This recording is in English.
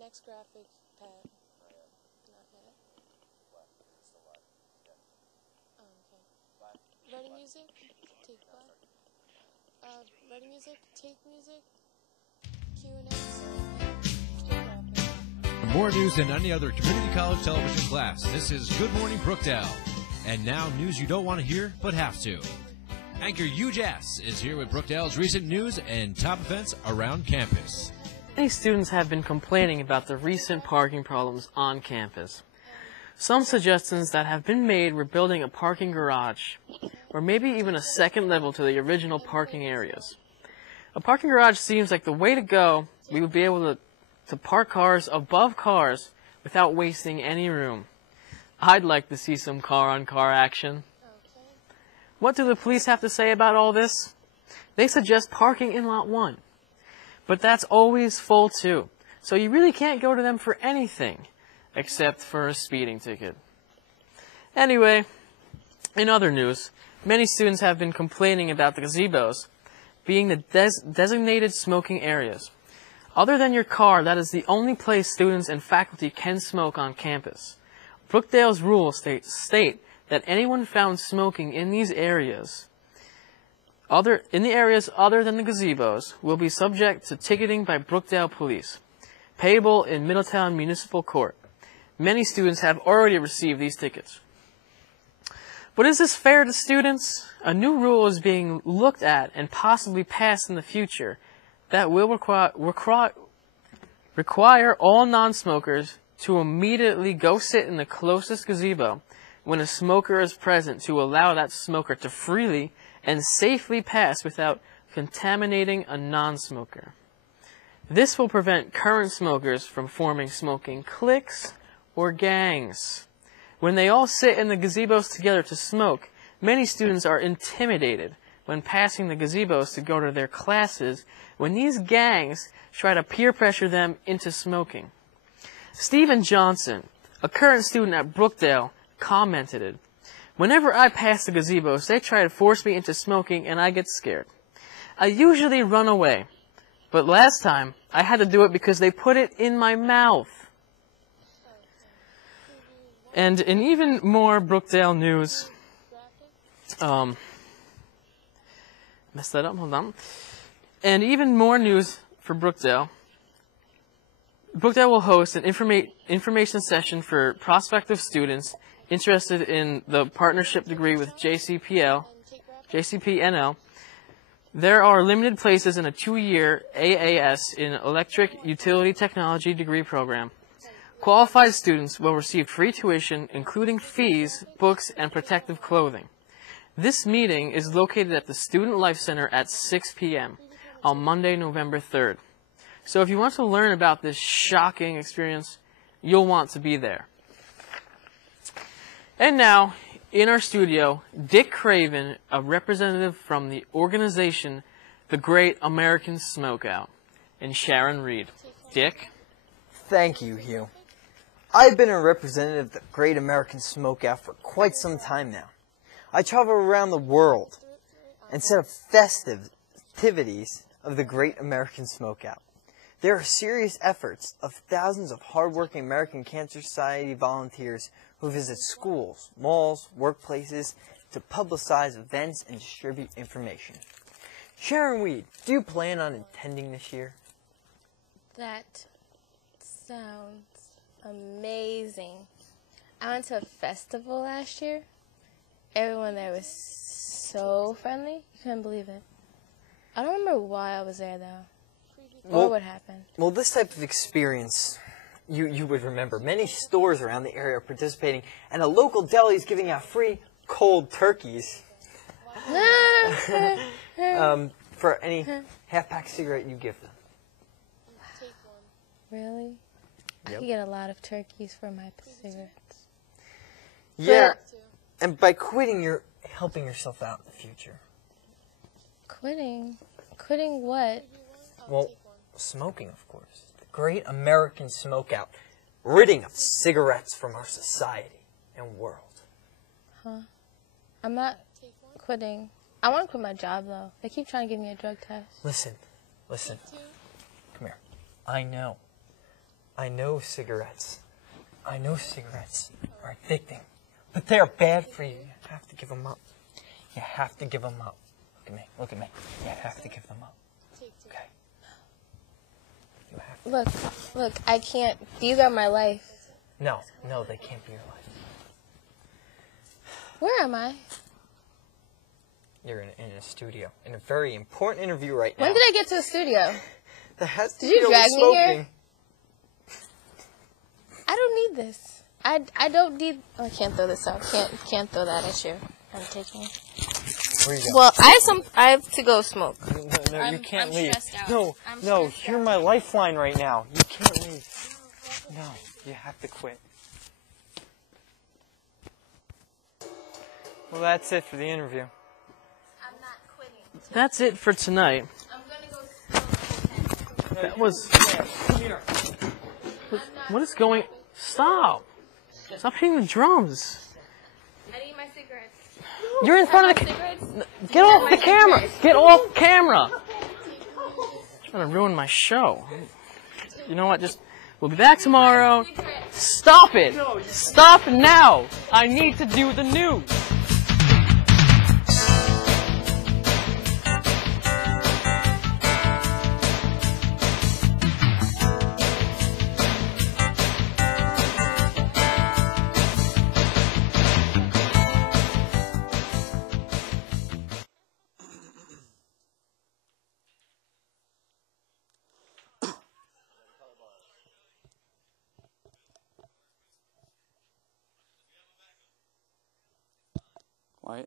Next graphic, Pat. Not yet. Left. It's the left. Yeah. Oh, okay. Left. Ready Left. music? Take Now left. start. Ready music? Take music. Q&A. Take graphic. More news than any other community college television class. This is Good Morning Brookdale. And now, news you don't want to hear, but have to. Anchor Hugh Jass is here with Brookdale's recent news and top events around campus. Many students have been complaining about the recent parking problems on campus. Some suggestions that have been made were building a parking garage, or maybe even a second level to the original parking areas. A parking garage seems like the way to go. We would be able to park cars above cars without wasting any room. I'd like to see some car-on-car action. What do the police have to say about all this? They suggest parking in Lot 1. But that's always full too, so you really can't go to them for anything, except for a speeding ticket. Anyway, in other news, many students have been complaining about the gazebos being the designated smoking areas. Other than your car, that is the only place students and faculty can smoke on campus. Brookdale's rules state that anyone found smoking in these areas other than the gazebos will be subject to ticketing by Brookdale Police, payable in Middletown Municipal Court. Many students have already received these tickets. But is this fair to students? A new rule is being looked at and possibly passed in the future that will require all non-smokers to immediately go sit in the closest gazebo when a smoker is present to allow that smoker to freely and safely pass without contaminating a non-smoker. This will prevent current smokers from forming smoking cliques or gangs. When they all sit in the gazebos together to smoke, many students are intimidated when passing the gazebos to go to their classes when these gangs try to peer pressure them into smoking. Stephen Johnson, a current student at Brookdale, commented it. Whenever I pass the gazebos, they try to force me into smoking and I get scared. I usually run away, but last time I had to do it because they put it in my mouth. And in even more Brookdale news, messed that up, hold on. And even more news for Brookdale. Brookdale will host an information session for prospective students interested in the partnership degree with JCPNL. There are limited places in a 2-year AAS in Electric Utility Technology degree program. Qualified students will receive free tuition, including fees, books, and protective clothing. This meeting is located at the Student Life Center at 6 p.m. on Monday, November 3rd. So if you want to learn about this shocking experience, you'll want to be there. And now, in our studio, Dick Craven, a representative from the organization The Great American Smokeout, and Sharon Reed. Dick? Thank you, Hugh. I've been a representative of the Great American Smokeout for quite some time now. I travel around the world and set up festive activities of the Great American Smokeout. There are serious efforts of thousands of hardworking American Cancer Society volunteers who visit schools, malls, workplaces to publicize events and distribute information. Sharon Weed, do you plan on attending this year? That sounds amazing. I went to a festival last year. Everyone there was so friendly. You couldn't believe it. I don't remember why I was there, though. Or what happened. Well, this type of experience, you would remember. Many stores around the area are participating, and a local deli is giving out free cold turkeys for any half-pack cigarette you give them. Really? Yep. I could get a lot of turkeys for my cigarettes. Yeah, and by quitting, you're helping yourself out in the future. Quitting? Quitting what? Well, smoking, of course. The Great American Smokeout. Ridding of cigarettes from our society and world. Huh. I'm not quitting. I want to quit my job, though. They keep trying to give me a drug test. Listen. Come here. I know I know cigarettes are addicting, but they're bad for you. You have to give them up. You have to give them up. Look at me. You have to give them up. Okay? You have to. Look, I can't. These are my life. No, they can't be your life. Where am I? You're in a studio, in a very important interview right now. When did I get to the studio? That has to Did you do with drag me smoking. here? I don't need this. I don't need. Oh, I can't throw this out. Can't throw that at you. I'm taking it. Where you going? Well, I have to go smoke. No, you can't I'm leave. stressed out. No, I'm stressed you're out. my lifeline right now. You can't leave. No, you have to quit. Well, that's it for the interview. I'm not quitting. That's it for tonight. I'm gonna go smoke. That was. Come here. What is going? Stop! Stop hitting the drums. I need my cigarettes. You're in front of the. Cigarettes? Get off the camera! Get off camera! Trying to ruin my show. You know what? We'll be back tomorrow. Stop it! Stop now! I need to do the news.